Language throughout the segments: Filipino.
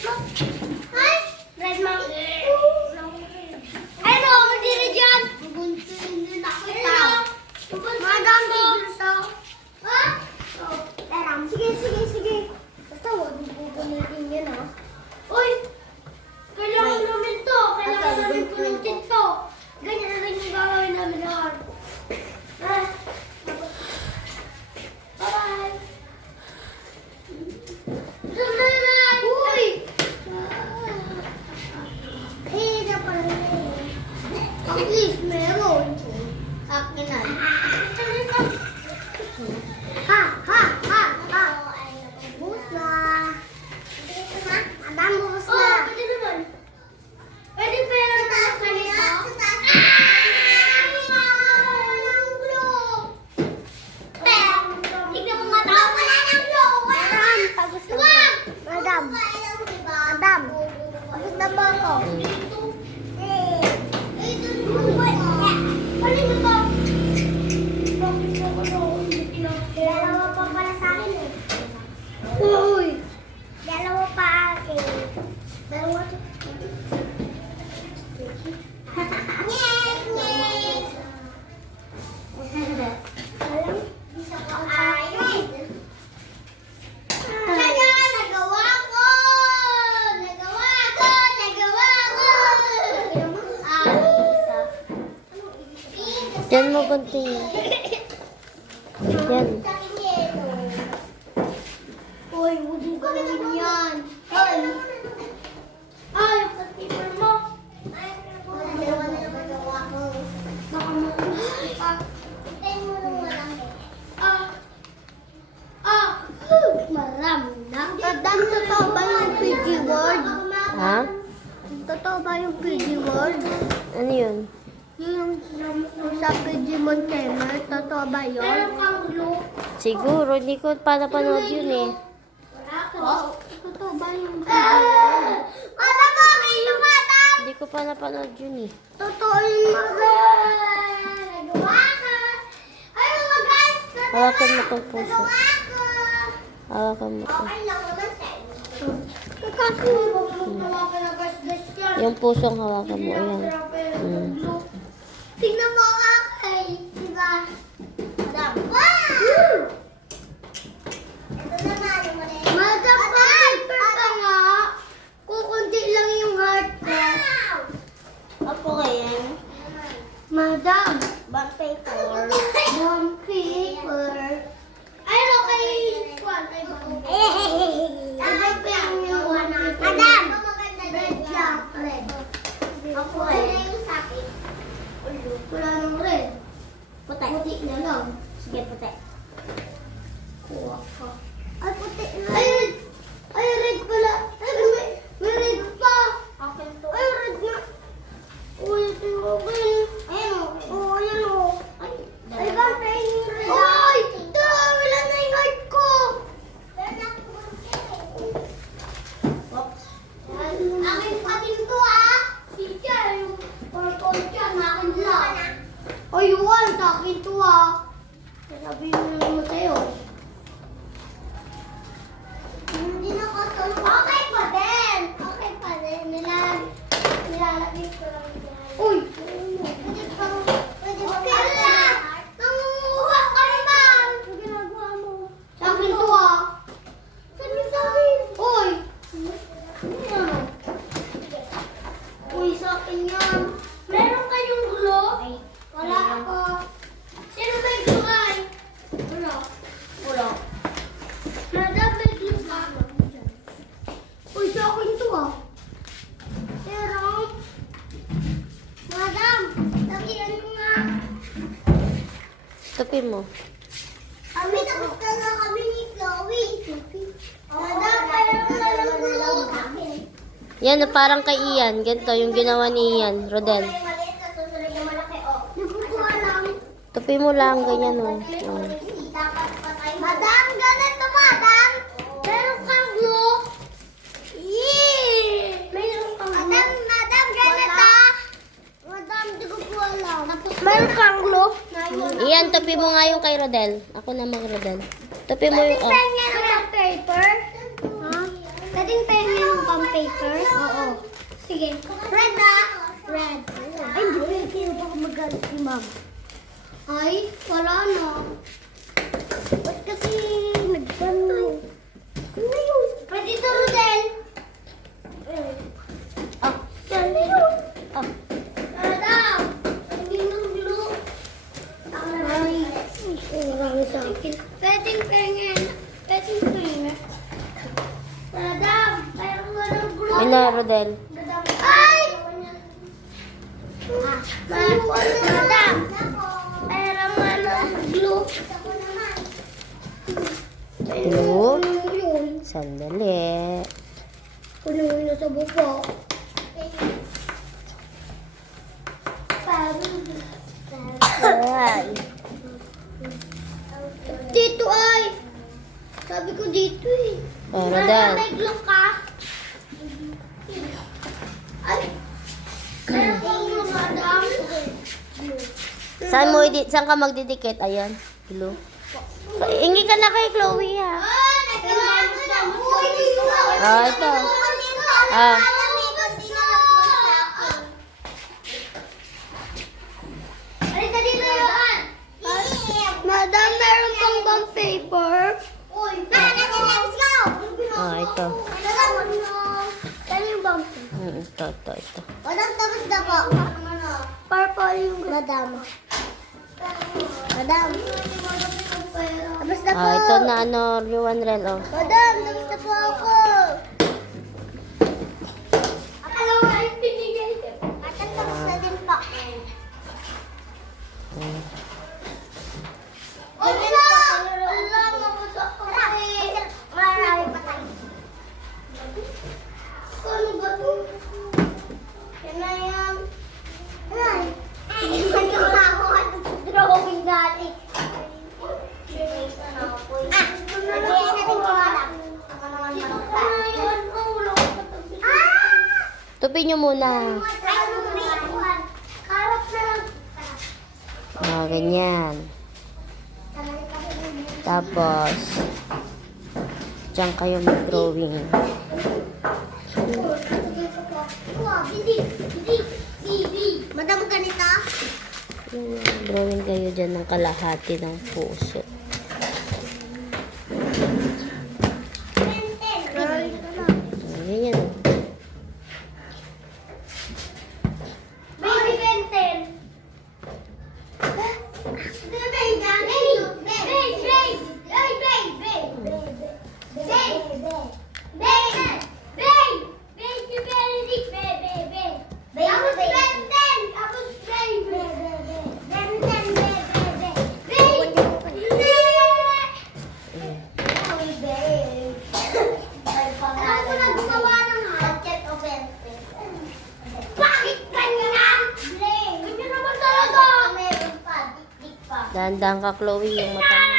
Ay! Red mom. Ay, no, hindi dyan. Bubuntuin ako ito. Madam, dito. Ha? Madam, sige. Basta huwag mo bubunitin yun, ha? Uy! Kailangan namin to. Kailangan namin pulutin to. Ganyan na rin yung gagawin namin lahat. Bye-bye. Sumunod! Uy! Na pala at least meron. Akin na. Ha! Bus na. Madam, bus na. Oh, pwede naman. Pwede pa yung taas na nito? Tignan mo nga tao. Wala ng glow. Madam. Tapos na ba ako? Dalawa pa pala sa akin eh. Uy! Dalawa pa akin. Dalawa to. Nyek! Alam? Isa ko ayun. Kaya nagawa ko! Diyan mo gunting. Yan. Uy, wudong ka naman yan. Ay, paper mo. Dalawa na yung magawa ko. Baka mo. Itayin mo nung marami. Marami na. Madam, totoo ba yung PG word? Ha? Totoo ba yung PG word? Ano yun? Yung sa PG Montemer, totoo ba yun? Meron kang glue. Siguro, hindi ko pa napanood yun eh. Totoo ba yung PG word? Mata mo, may lumatang! Hindi ko pa napanood yun eh. Totoo yung nagawa ka. Ay, mga guys! Hawakan mo tong puso. Nagawa ko! Hawakan mo to. Okay lang naman sa'yo. Kasi huwag mo tawa ka na guys yan. Yung pusong hawakan mo. Ayan. Tingnan mo nga kay, diba? Madam. Wow! Ito naman yung mali. Madam, paper ka nga. Kukunti lang yung heart ko. Apo kayan. Madam. Bond paper. Bond paper. Ay, okay. Kwan, ay bond paper. Ay, yung Madam. Red chocolate. Ako ay yung sakin. Wala nang red. Puti. Puti na lang. Sige, puti. Kuha ka. Ay, puti na. Ay, red pala. Ay, may red pa. Akin to. Ay, red na. Uy, ito yung open. Ayan o. Oo, ayan o. Ay, dalawa. ba tayo yung red? Ay, ito. Wala na yung heart ko. Akin to ah. Teacher, yung purple dyan, akin lang. Ay, wala. Sa akin to ah. Sasabihin mo naman sa'yo. Hindi na kasi. Okay pa din. Okay pa din. Nilalagay ko lang dyan. Uy! Pwede pa. Okay lang. Nangunguha ka naman. Ano ginagawa mo? Sa akin to ah. Saan yung sa akin? Uy! Ano? Uy, sa akin yan. Meron kayong glue? Wala ako. Sino may glue ay? Wala. Madam, may glue ka? Uy, sa akin to ah. Pero, Madam, sabihan mo nga. Tupi mo. Kami tapos ka na kami ni Chloe. Madam, mayroon na lang glue. Yan, parang kay Ian. Ganito yung ginawa ni Ian. Rodel. Yung maliit na susunod yung malaki, oh. Nagkukuha lang. Tupi mo lang, ganyan o. Madam, ganito, madam. Meron kang glue. Yee! Meron kang glue. Madam, ganito. Madam, di ko po alam. Meron kang glue. Ian, tupi mo nga yung kay Rodel. Ako na mag-Rodel. Tupi mo yung... Pwedeng pengen ng paper? Ha? Pwedeng pengen ng paper? paper? Oo. Sige. Red ah. Red. Ay, hindi pwede. Baka magalit si ma'am. Ay, wala na. Ba't kasi nagpano? Ano yun? Pwede ito, Rodel. Ah, Ano yun? ah. Madam! Hindi ng glue. Ay, marami sa akin. Pwedeng pengen. Pwedeng pengen. Madam, mayroon mo ng glue. Yun na, Rodel. Ay! Madam, mayroon mo ng glue. Glue? Ano yun? Sandali. Kunin mo na sa buko. Ay. Dito ay. Sabi ko dito eh. Oh, Rodel. May glue ka. Ay. Meron kang glue, madam. Saan ka magdidikit? Ayan, glue. Ingi ka na kay Chloe, ha? Ah, ito. Ah. Madam, meron pang bang paper? Ah, ito. Saan yung bang paper? Ito. Madam, tapos na po. Purple yung madam. Madam. Tapos na po. Ah, ito na ano, Ruan Rel, oh. Madam, tapos na po ako. Ano nga yung pinigay ko? Atan, tapos na din po. Wala! Wala, mabasa ko eh. Marami pa tayo. Ano ba ito? Yan na yan. Ay! Iwan yung ako at drawing natin. Ah! Lagyan natin ko alam. Ako naman manukta. Ah! Tupi nyo muna. Ay, lumiwan. Karap na lang. Ah, ganyan. Tapos, diyan kayo mag-drawing. Madam, ganito? Drawing kayo dyan ng kalahati ng puso. Ganyan. Baby Benten. Ako na gumawa ng hatchet o bente. Bakit ganyan? Ganyan naman talaga. Meron pa, dik pa. Dahan-dahan ka, Chloe, yung mata mo.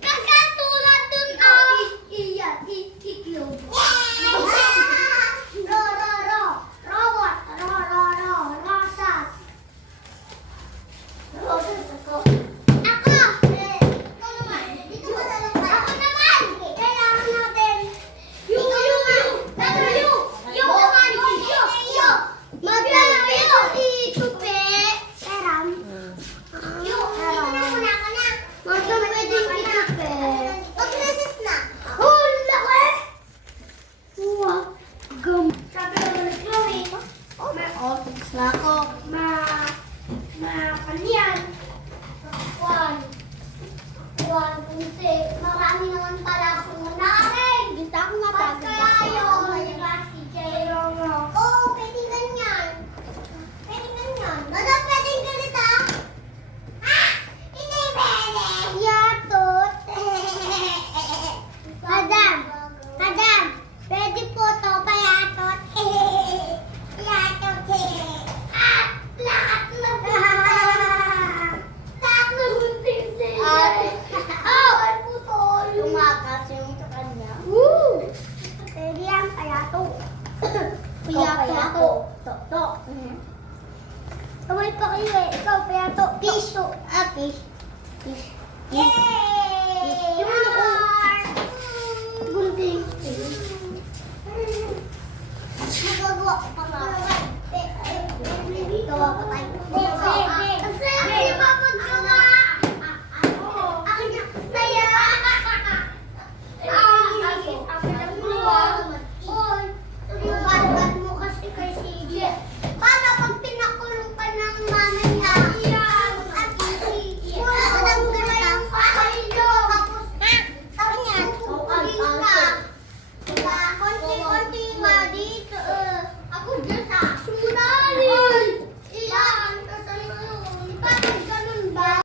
Kakatulad dun, oh! Iya, ikikyo. Robot, rosas. Rosas ako. Ako! Ikaw naman. Dito ka na lang. Ako naman! Kailangan natin. You! Magkakayo! Itupi! Peram. Madam, pwedeng itupi. Pag-recess na. Oh, laki! Wow. Gum. Sabi naman ni Chloe, may office na ako. Kanyan. Kasi marami naman pala akong nanarin. Gusto ako matagod. Pagkayo. Oo, pwede ganyan. Madam, pwede ganito? Hindi pwede. Yatot. Madam, pwede po to payatot. Yatot. Lahat na bunting siya. Ay, putol. Tumakas yung sa kanya. Woo! Pwede yan, payato. Payato. To. Kamay pa kayo eh. Ikaw, payato. Fish. Fish. Yay!